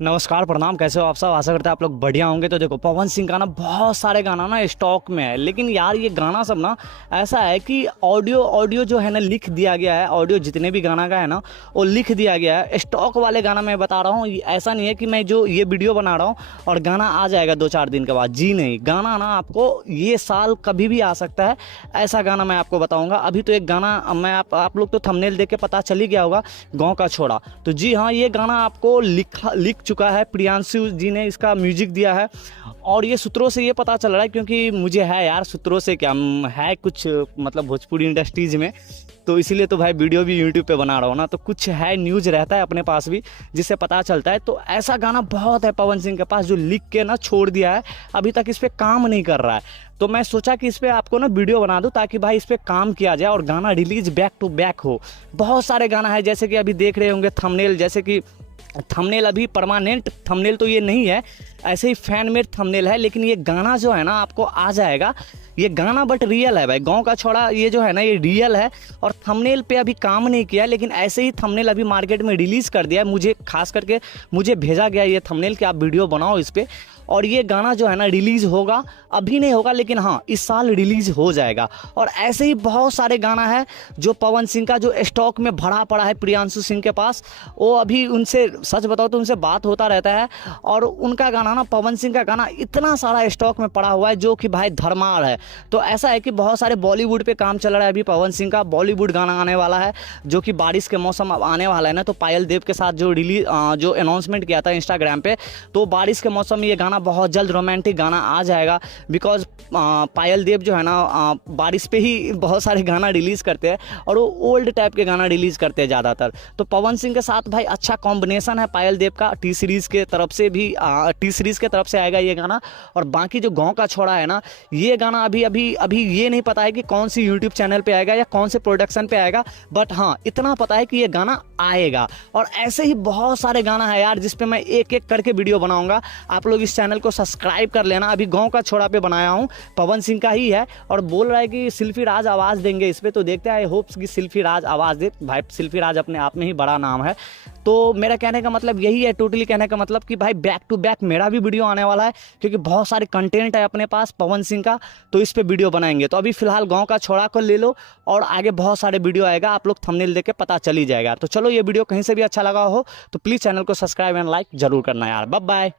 नमस्कार, प्रणाम। कैसे हो आप सब? आशा करते हैं आप लोग बढ़िया होंगे। तो देखो, पवन सिंह का ना बहुत सारे गाना ना स्टॉक में है, लेकिन यार ये गाना सब ना ऐसा है कि ऑडियो ऑडियो जो है ना लिख दिया गया है। ऑडियो जितने भी गाना का है ना वो लिख दिया गया है। स्टॉक वाले गाना मैं बता रहा हूँ, ऐसा नहीं है कि मैं जो ये वीडियो बना रहा हूँ और गाना आ जाएगा 2-4 दिन के बाद। जी नहीं, गाना ना आपको ये साल कभी भी आ सकता है, ऐसा गाना मैं आपको बताऊँगा। अभी तो एक गाना मैं आप लोग तो थंबनेल देख के पता चल ही गया होगा, गाँव का छोड़ा। तो जी हाँ, ये गाना आपको लिख चुका है, प्रियांशु जी ने इसका म्यूजिक दिया है। और ये सूत्रों से ये पता चल रहा है, क्योंकि मुझे है यार सूत्रों से क्या है कुछ मतलब भोजपुरी इंडस्ट्रीज में, तो इसीलिए तो भाई वीडियो भी यूट्यूब पे बना रहा हूँ ना, तो कुछ है न्यूज़ रहता है अपने पास भी जिससे पता चलता है। तो ऐसा गाना बहुत है पवन सिंह के पास जो लिख के ना छोड़ दिया है, अभी तक इस पर काम नहीं कर रहा है। तो मैं सोचा कि इस पर आपको ना वीडियो बना दूं ताकि भाई इस पर काम किया जाए और गाना रिलीज बैक टू बैक हो। बहुत सारे गाना है, जैसे कि अभी देख रहे होंगे थंबनेल, जैसे कि थंबनेल अभी परमानेंट थंबनेल तो ये नहीं है, ऐसे ही फैन मेड थंबनेल है, लेकिन ये गाना जो है ना आपको आ जाएगा। ये गाना बट रियल है भाई, गांव का छोड़ा ये जो है ना ये रियल है। और थंबनेल पे अभी काम नहीं किया, लेकिन ऐसे ही थंबनेल अभी मार्केट में रिलीज कर दिया है। मुझे खास करके मुझे भेजा गया ये थंबनेल कि आप वीडियो बनाओ इस पर। और ये गाना जो है ना रिलीज़ होगा, अभी नहीं होगा लेकिन हाँ इस साल रिलीज़ हो जाएगा। और ऐसे ही बहुत सारे गाना है जो पवन सिंह का जो स्टॉक में भरा पड़ा है प्रियांशु सिंह के पास। वो अभी उनसे सच बताओ तो उनसे बात होता रहता है, और उनका गाना ना पवन सिंह का गाना इतना सारा स्टॉक में पड़ा हुआ है जो कि भाई धरमार है। तो ऐसा है कि बहुत सारे बॉलीवुड पे काम चल रहा है अभी पवन सिंह का। बॉलीवुड गाना आने वाला है जो कि बारिश के मौसम अब आने वाला है ना, तो पायल देव के साथ जो जो अनाउंसमेंट किया था इंस्टाग्राम पे, तो बारिश के मौसम में ये गाना बहुत जल्द रोमांटिक गाना आ जाएगा। बिकॉज पायल देव जो है ना बारिश पे ही बहुत सारे गाना रिलीज़ करते हैं और वो ओल्ड टाइप के गाना रिलीज़ करते हैं ज़्यादातर। तो पवन सिंह के साथ भाई अच्छा कॉम्बिनेशन है पायल देव का। टी सीरीज़ के तरफ से भी टी सीरीज़ के तरफ से आएगा ये गाना। और बाकी जो गाँव का छोड़ा है ना, ये गाना अभी अभी अभी ये नहीं पता है कि कौन सी यूट्यूब चैनल पर आएगा या कौन से प्रोडक्शन पर आएगा, बट हाँ इतना पता है कि ये गाना आएगा। और ऐसे ही बहुत सारे गाना है यार जिस पे मैं एक एक करके वीडियो बनाऊंगा। आप लोग इस चैनल को सब्सक्राइब कर लेना। अभी गांव का छोड़ा पे बनाया हूं, पवन सिंह का ही है, और बोल रहा है कि सिल्फी राज आवाज़ देंगे इस पे। तो देखते हैं, आई होप्स कि सिल्फी राज आवाज़ दे। भाई सिल्फी राज अपने आप में ही बड़ा नाम है। तो मेरा कहने का मतलब यही है, टोटली कहने का मतलब कि भाई बैक टू बैक मेरा भी वीडियो आने वाला है, क्योंकि बहुत सारे कंटेंट है अपने पास पवन सिंह का, तो इस पे वीडियो बनाएंगे। तो अभी फिलहाल गांव का छोड़ा को ले लो और आगे बहुत सारे वीडियो आएगा, आप लोग थंबनेल देख के पता चल ही जाएगा। तो चलो, ये वीडियो कहीं से भी अच्छा लगा हो तो प्लीज़ चैनल को सब्सक्राइब एंड लाइक जरूर करना यार। Bye bye.